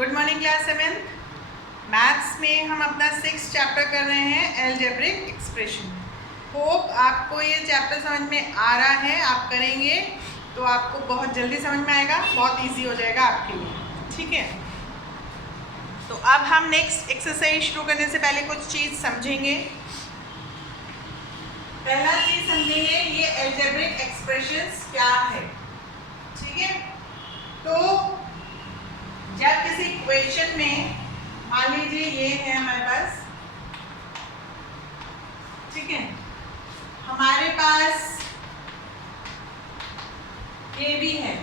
Good morning class 7th। Maths में हम अपना 6th चैप्टर कर रहे हैं एलजेब्रिक एक्सप्रेशन। होप आपको ये चैप्टर समझ में आ रहा है। आप करेंगे तो आपको बहुत जल्दी समझ में आएगा, बहुत इजी हो जाएगा आपके लिए। ठीक है, तो अब हम नेक्स्ट एक्सरसाइज शुरू करने से पहले कुछ चीज़ समझेंगे। पहला चीज़ समझेंगे ये एलजेब्रिक एक्सप्रेशंस क्या है। ठीक है, तो जब किसी इक्वेशन में मान लीजिए ये है हमारे पास, ठीक है, हमारे पास ये भी है,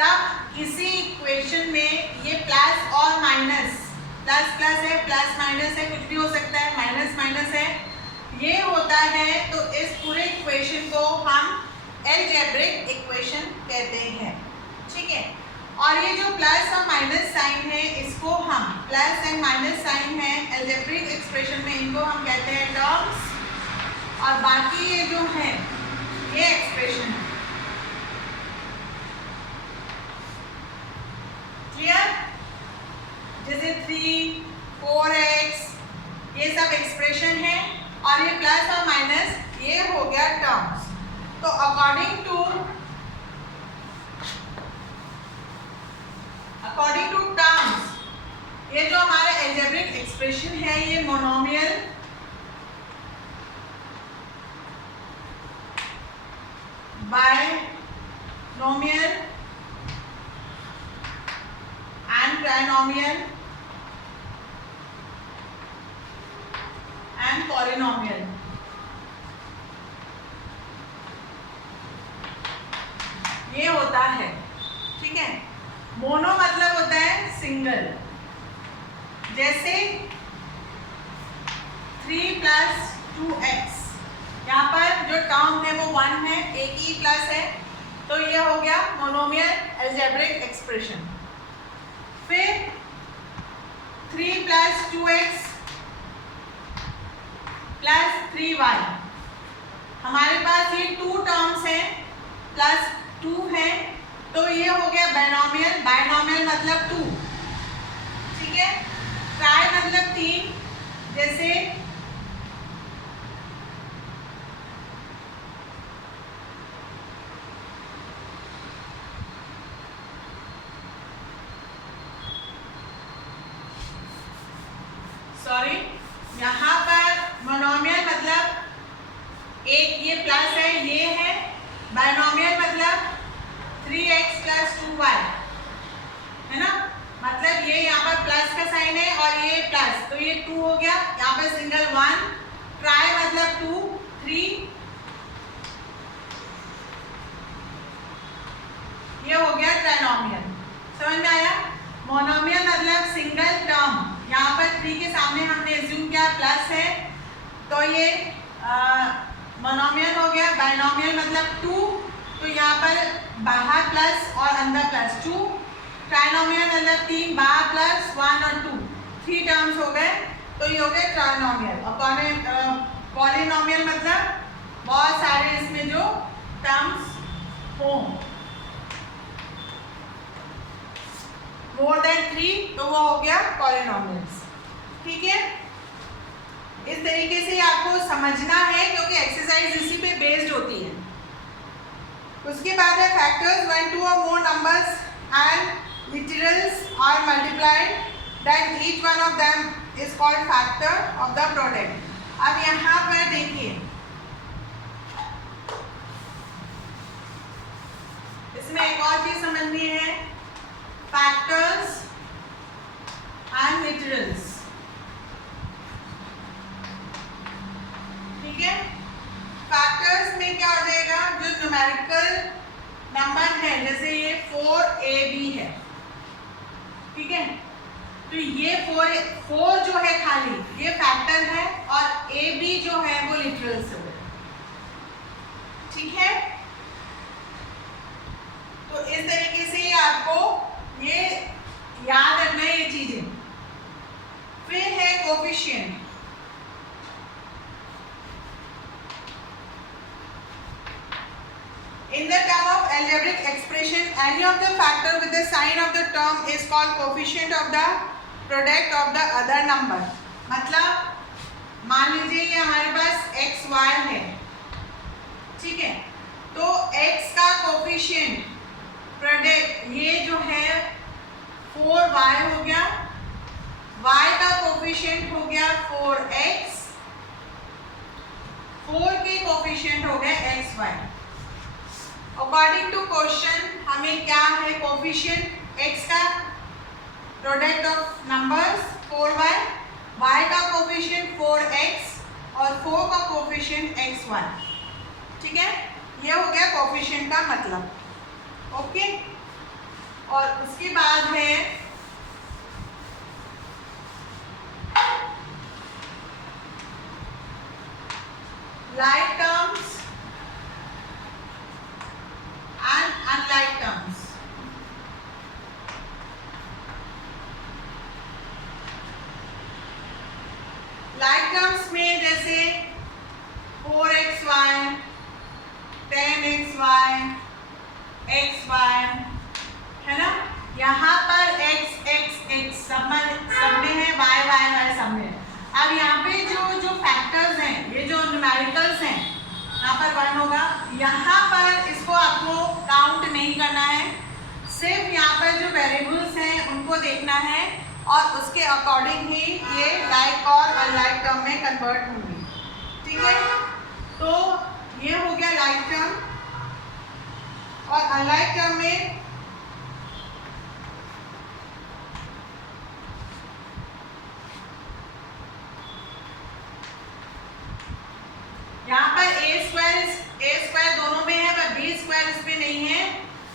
तब किसी इक्वेशन में ये प्लस और माइनस, प्लस प्लस है, प्लस माइनस है, कुछ भी हो सकता है, माइनस माइनस है, ये होता है तो इस पूरे इक्वेशन को हम एलजेब्रिक इक्वेशन कहते हैं। ठीक है, और ये जो प्लस और माइनस साइन है इसको हम, प्लस एंड माइनस साइन है एलजेब्रिक एक्सप्रेशन में, इनको हम कहते हैं टर्म्स, और बाकी ये जो है ये एक्सप्रेशन है। क्लियर? जैसे 3, 4x ये सब एक्सप्रेशन है, और ये प्लस और माइनस ये हो गया टर्म्स। तो अकॉर्डिंग टू टर्म्स, ये जो हमारा एलजेब्रिक एक्सप्रेशन है ये monomial, binomial and trinomial and polynomial, ये होता है। ठीक है, मोनो मतलब होता है सिंगल, जैसे 3 + 2x, यहाँ पर जो टर्म है वो 1 है, एक ही प्लस है, तो ये हो गया मोनोमियल एलजेब्रिक एक्सप्रेशन। फिर 3 + 2x + 3y, हमारे पास ये 2 टर्म्स हैं, +2 है, तो ये हो गया बायनोमियल। बायनोमियल मतलब 2, ठीक है। ट्राई मतलब 3, जैसे सॉरी, यहाँ पर मोनोमियल मतलब एक ये प्लस है, ये है, बायनोमियल मतलब 3x + 2y है ना, मतलब ये यहाँ पर प्लस का साइन है और ये प्लस, तो ये 2 हो गया, यहाँ पर सिंगल 1, ट्राई मतलब 2, 3, ये हो गया ट्राइनोमियल। समझ में आया? मोनोमियल मतलब सिंगल टर्म, यहाँ पर 3 के सामने हमने एज्यूम किया प्लस है, तो ये मोनोमियल हो गया। बायनोमियल मतलब 2, तो यहाँ पर बाहर प्लस और अंदर प्लस 2। ट्राइनोमियल मतलब 3, बाहर प्लस 1 और 2, 3 टर्म्स हो गए, तो ये हो गए ट्राइनोमियल। और पॉलिनोमियल मतलब बहुत सारे इसमें जो टर्म्स हो, मोर देन 3, तो वो हो गया पॉलिनोमियल्स। ठीक है, इस तरीके से आपको समझना है क्योंकि एक्सरसाइज इसी पे बेस्ड होती है। उसके बाद है factors, when 2 or more numbers and literals are multiplied, then each one of them is called factor of the product। अब यहाँ पर देखिए, इसमें एक और चीज समझनी है, फैक्टर्स एंड लिटरल्स। ठीक है, फैक्टर्स में क्या हो जाएगा, जो न्यूमेरिकल नंबर है, जैसे ये 4ab है, ठीक है, तो ये 4 जो है खाली ये फैक्टर है, और ab जो है वो लिटरल्स है। ठीक है, तो इस तरीके से आपको ये याद रखना है ये चीजें। फिर है coefficient. In the term of algebraic expression, any of the factor with the sign of the term is called coefficient of the product of the other number. मतलब मान लीजिए ये हमारे पास x y है, ठीक है, तो x का कोफिशिएंट प्रोडक्ट ये जो है 4y हो गया, y का कोफिशिएंट हो गया 4x, 4 के कोफिशिएंट हो गए xy. अकॉर्डिंग टू क्वेश्चन हमें क्या है कोफिशिएंट x का product of numbers 4y, y का कोफिशिएंट 4x और 4 का कोफिशिएंट xy. ठीक है, ये हो गया कोफिशिएंट का मतलब. ओके, और उसके बाद है like terms and unlike terms. like terms में जैसे 4xy, 10xy, xy है ना, यहाँ पर x सब में है, y सब में है. अब यहाँ पे जो फैक्टर्स हैं, ये जो न्यूमेरिकल्स हैं, यहाँ पर 1 होगा. यहाँ पर इसको आपको काउंट नहीं करना है, सिर्फ यहाँ पर जो वेरिएबल्स हैं उनको देखना है और उसके अकॉर्डिंग ही ये लाइक और अनलाइक टर्म में कन्वर्ट होंगे. ठीक है, तो ये हो गया लाइक टर्म. और अनलाइक टर्म में यहाँ पर a स्क्वायर दोनों में है पर b स्क्वायर इसमें नहीं है,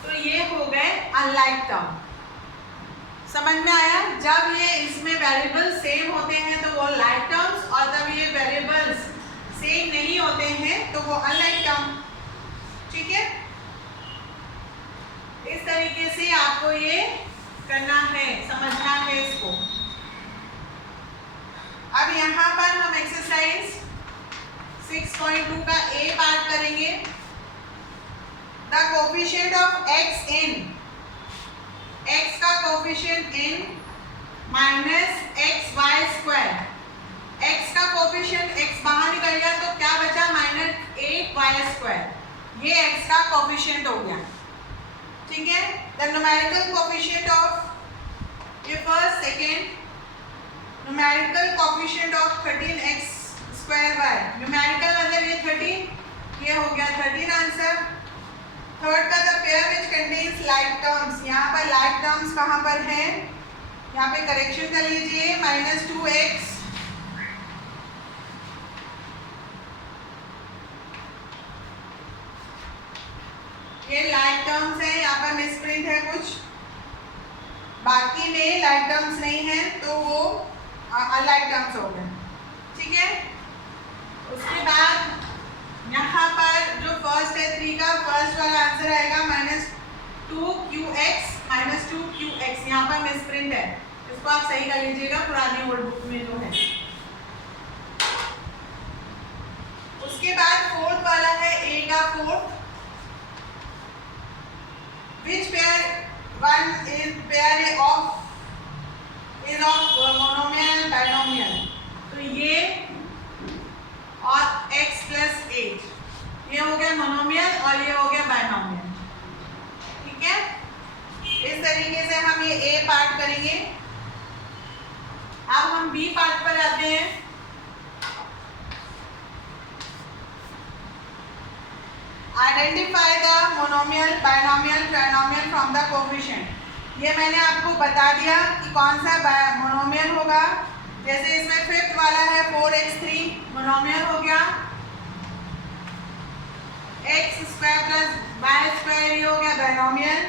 तो ये हो गए अनलाइक टर्म. समझ में आया? जब ये इसमें वेरिएबल सेम होते हैं तो वो लाइक टर्म्स, और जब ये वेरिएबल्स सेम नहीं होते हैं तो वो अनलाइक टर्म. ठीक है, इस तरीके से आपको ये करना है, समझना है इसको. अब यहाँ पर हम एक्सरसाइज 6.2 का A पार्ट करेंगे. The coefficient of x in, x का coefficient in minus xy square. x का कोफिशिएंट x बाहर निकल गया तो क्या बचा, माइनस 8y स्क्वायर. ये x का कोफिशिएंट हो गया. ठीक है, द न्यूमेरिकल कोफिशिएंट ऑफ ये first second, numerical coefficient of 13x square y. Numerical मतलब ये 13, ये हो गया 13 आंसर. थर्ड का the pair which contains like terms. यहाँ पर लाइक टर्म्स कहाँ पर है, यहाँ पे करेक्शन कर लीजिए, माइनस 2x, ये लाइक टर्म्स है. यहाँ पर मिसप्रिंट है कुछ, बाकी में लाइक टर्म्स नहीं है तो वो अनलाइक टर्म्स हो गए. ठीक है, उसके बाद यहाँ पर जो फर्स्ट है 3 का, फर्स्ट वाला आंसर आएगा माइनस 2qx, माइनस 2qx. यहाँ पर मिसप्रिंट है, इसको आप सही कर लीजिएगा पुरानी ओल्ड बुक में जो है. उसके बाद फोर्थ वाला है a का fourth, which pair one is pair of monomial binomial. तो ये और x प्लस 8, ये हो गया मोनोमियल और ये हो गया बाइनोमियल. ठीक है, इस तरीके से हम ये a पार्ट करेंगे. अब हम b पार्ट पर आते हैं. Identify the monomial, binomial, trinomial from the coefficient. ये मैंने आपको बता दिया कि कौन सा मोनोमियल होगा. जैसे इसमें फिफ्थ वाला है 4x3, मोनोमियल हो गया. x square plus y square, ये हो गया बाइनोमियल.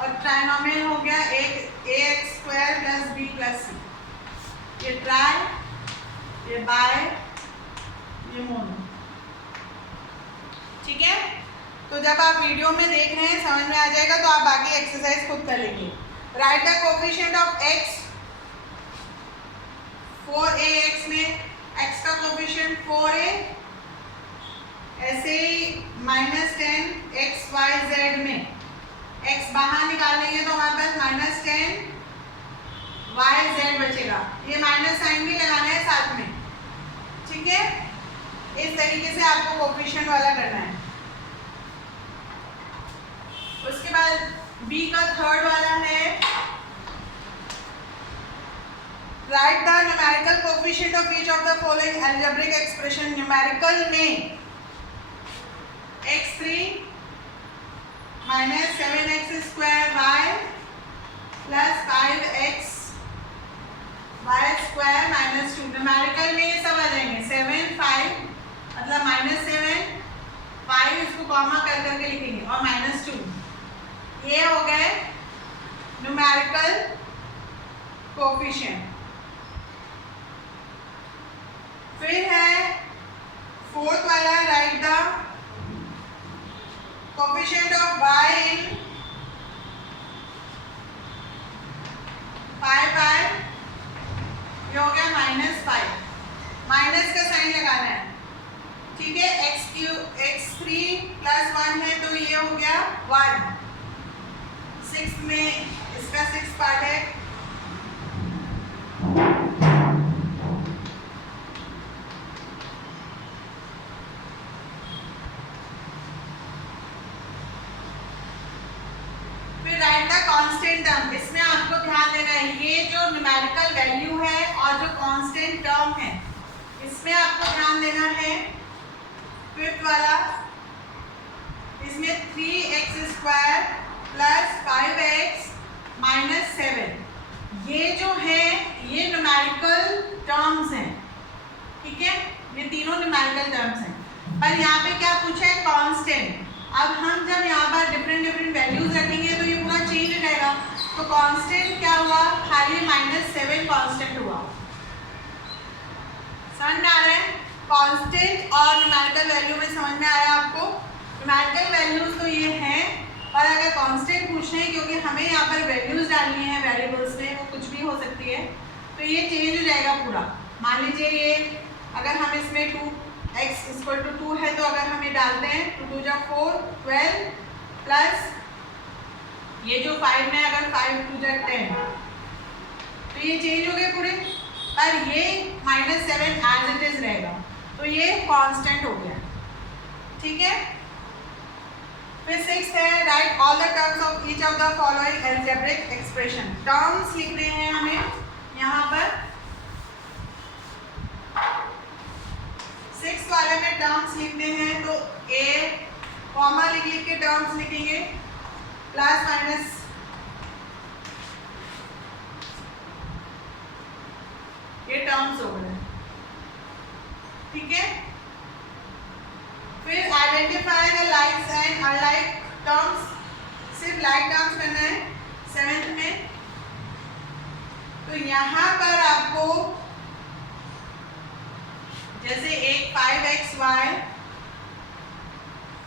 और ट्राइनोमियल हो गया ax square plus b plus c. ये ट्राई, ये बाय, ये मोनो. ठीक है, तो जब आप वीडियो में देख रहे हैं समझ में आ जाएगा तो आप बाकी एक्सरसाइज खुद कर लेंगे. Right the coefficient of x. 4ax में x का कोफिशिएंट 4a, ऐसे ही -10 XYZ में x बाहर निकालेंगे तो हमारे पास -10 YZ बचेगा। ये माइनस साइन भी लगाना है साथ में, ठीक है। इस तरीके से आपको कोफिशिएंट वाला करना है। उसके बाद बी का थर्ड वाला है, right the numerical coefficient of each of the following algebraic expression. Numerical में x3 -7x² y plus 5x y² -2। Numerical में ये सब आ जाएंगे 7 5 मतलब -7 5 इसको कॉमा कर करके लिखेंगे और -2। ये हो गए न्यूमेरिकल कोफिशिएंट। फिर है फोर्थ वाला, right the coefficient of y इन 5 5। ये हो गया -5, माइनस का साइन लगाना है, ठीक है। x3 + 1 है तो ये हो गया 1। 6 में इसका 6 पार्ट है, फिर राइट द कांस्टेंट टर्म। इसमें आपको ध्यान देना है ये जो न्यूमेरिकल वैल्यू है और जो कांस्टेंट टर्म है इसमें आपको ध्यान देना है। फिफ्थ वाला, इसमें 3x² + 5x -7 ये जो है ये न्यूमेरिकल टर्म्स हैं, ठीक है। ये तीनों न्यूमेरिकल टर्म्स हैं, पर यहाँ पे क्या पूछा है, कांस्टेंट। अब हम जब यहाँ पर डिफरेंट वैल्यूज रखेंगे तो ये पूरा चेंज हो जाएगा। तो कांस्टेंट क्या हुआ, खाली -7 कांस्टेंट हुआ। समझ में आ रहा है? कांस्टेंट और न्यूमेरिकल वैल्यू में समझ में आया आपको? न्यूमेरिकल वैल्यूज तो ये हैं, और अगर कांस्टेंट पूछना है क्योंकि हमें यहाँ पर वैल्यूज डालनी है वेरिएबल्स में, वो कुछ भी हो सकती है, तो ये चेंज हो जाएगा पूरा। मान लीजिए ये अगर हम इसमें 2x = 2 है तो अगर हम ये डालते हैं 2 2 जा 4 12 प्लस ये जो 5 में अगर 5 2 जा 10 तो ये चेंज हो गए पूरे, पर ये -7 एज इट इज रहेगा, तो ये कांस्टेंट हो गया, ठीक है। फिर 6 है, right all the terms of each of the following algebraic expression. Terms लिखने हैं हमें यहाँ पर। 6 वाले में टर्म्स लिखने हैं तो a कॉमा लिख के टर्म्स लिखेंगे, प्लस माइनस ये टर्म्स हो गए, ठीक है। फिर identify the likes and unlike terms, सिर्फ लाइक टर्म्स करना है 7th में। तो यहाँ पर आपको जैसे एक 5xy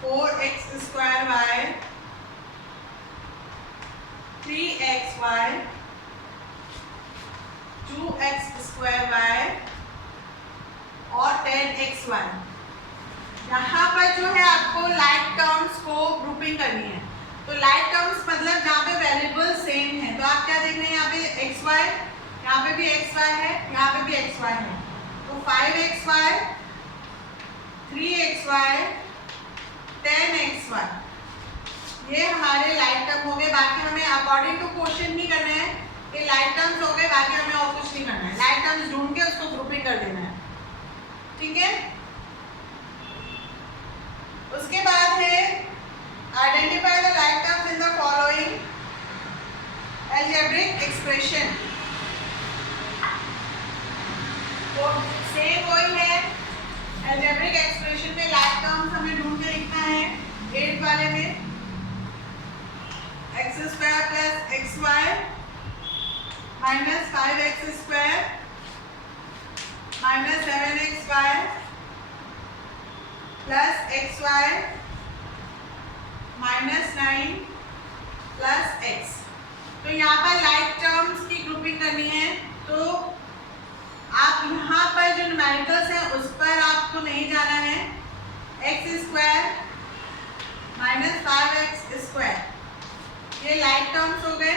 4x² y 3xy 2x² y और 10xy, यहाँ पर जो है आपको लाइक टर्म्स को ग्रुपिंग करनी है। तो लाइक टर्म्स मतलब जहाँ पे वेरिएबल सेम है, तो आप क्या देख रहे हैं यहाँ पे xy, यहाँ पे भी xy है, यहाँ पे भी xy है, तो 5xy 3xy 10xy ये हमारे लाइक टर्म हो गए। बाकी हमें अकॉर्डिंग टू क्वेश्चन नहीं करना है, ये लाइक टर्म्स हो गए, बाकी हमें और कुछ नहीं करना है। लाइक टर्म्स ढूंढ के उसको ग्रुपिंग कर देना है, ठीक है। उसके बाद है identify the like terms in the following algebraic expression. तो सेम वही है, अलजेब्रिक एक्सप्रेशन में लाइक टर्म्स हमें ढूंढ के लिखना है। 8 वाले में x² + xy - 5x² - 7xy + xy -9 + x। तो यहाँ पर लाइक टर्म्स की ग्रुपिंग करनी है, तो आप यहाँ पर जो न्यूमेरिकल्स हैं उस पर आपको नहीं जाना है, x square minus 5x square, ये लाइक टर्म्स हो गए।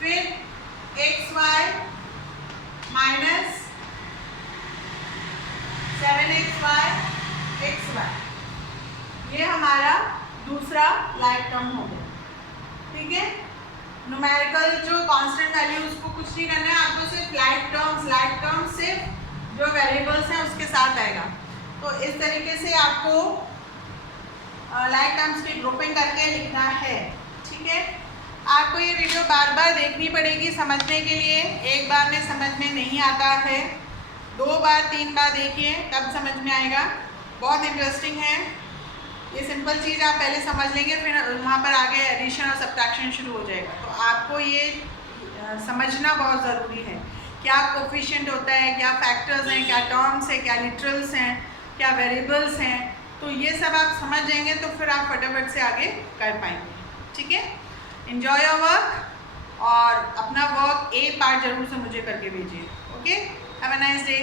फिर x y minus 7xy x y, ये हमारा दूसरा लाइक टर्म हो गया। ठीक है, न्यूमेरिकल जो कांस्टेंट वैल्यू उसको कुछ नहीं करना है आपको, सिर्फ लाइक टर्म्स सिर्फ जो वेरिएबल्स हैं उसके साथ आएगा। तो इस तरीके से आपको लाइक टर्म्स की ग्रुपिंग करके लिखना है। ठीक है, आपको ये वीडियो बार बार देखनी पड़ेगी समझने के लिए, एक बार में समझ में नहीं आता है, 2 बार 3 बार देखिए तब समझ में आएगा। बहुत इंटरेस्टिंग है, ये सिंपल चीज़ आप पहले समझ लेंगे, फिर वहाँ पर आगे एडिशन और सब्ट्रैक्शन शुरू हो जाएगा। तो आपको ये समझना बहुत ज़रूरी है, क्या कोफिशिएंट होता है, क्या फैक्टर्स हैं, क्या टर्म्स हैं, क्या लिटरल्स हैं, क्या वेरिएबल्स हैं। तो ये सब आप समझ जाएंगे तो फिर आप फटाफट से आगे कर पाएंगे। ठीक है, एंजॉय योर वर्क और अपना वर्क ए पार्ट जरूर से मुझे करके भेजिए। Okay, have a nice day.